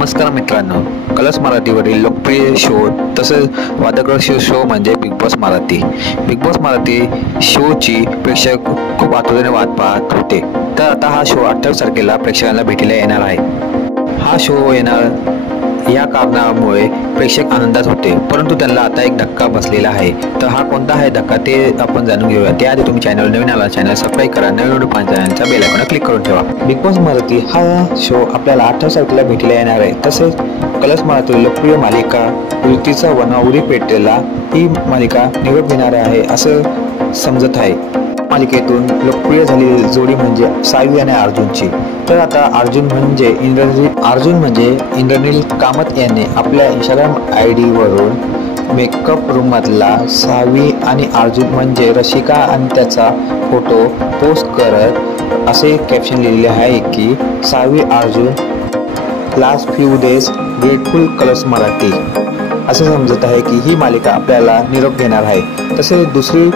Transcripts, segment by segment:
नमस्कार मित्रांनो, कलर्स मराठीवरील लोकप्रिय शो तसेच वादग्रस्त शो म्हणजे big boss Marathi. Big boss Marathi शोची प्रेक्षक खूप आतुरतेने वाट पाहत होते. तर आता हा शो 28 तारखेला प्रेक्षकांना भेटीला येणार आहे. हा शो येणार या कारणामुळे प्रेक्षक आनंदात होते, परंतु त्यांना आता एक धक्का बसलेला आहे. तर हा कोणता आहे धक्का ते आपण जाणून घेऊया. त्याआधी तुम्ही चॅनल नवीन आला चॅनल सबस्क्राईब करा, नवीन व्हिडिओ पाहण्याच्या बेल आयकॉनवर क्लिक करून ठेवा. बिग बॉस मराठी हा शो आपल्याला 28 तारखेला भेटीला येणार आहे. तसेच कलर्स मराठी लोकप्रिय मालिका युतीचा वनावरी पेटेला ही मालिका निरोप घेणार आहे असं समजत आहे. मालिकेतून लोकप्रिय झालेली जोडी म्हणजे सावी आणि अर्जुनची. तर आता अर्जुन म्हणजे इंद्रनील कामत यांनी आपल्या इंस्टाग्राम ID वरून मेकअप रूममधला सावी आणि अर्जुन म्हणजे रशिका आणि त्याचा फोटो पोस्ट करत असे कॅप्शन लिहिलेले आहे की Saavi Arjun last few days grateful Colors Marathi. असे समजत आहे की ही मालिका आपल्याला निरोप घेणार आहे. तसेच दुसरी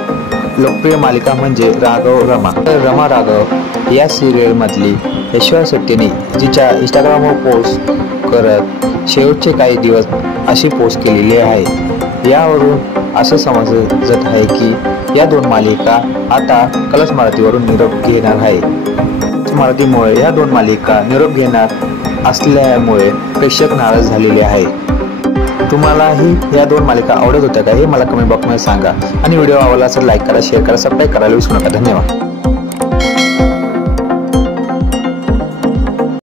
लोकप्रिय मालिका म्हणजे राघव रमा. रमा राघव या सिरियलमधली ऐश्वर्या शेट्टीने जिच्या इंस्टाग्रामवर पोस्ट करत शेवटचे काही दिवस अशी पोस्ट केलेली आहे. यावरून असं समजत आहे की या दोन मालिका आता कलर्स मराठीवरून निरोप घेणार आहे. मराठीमुळे या दोन मालिका निरोप घेणार असल्यामुळे प्रेक्षक नाराज झालेले आहे. तुम्हालाही या दोन मालिका आवडत होत्या का हे मला कमेंट बॉक्समध्ये सांगा. आणि व्हिडिओ आवडला असेल लाईक करा, शेअर करा, सबस्क्राईब करायला विसरू नका. धन्यवाद.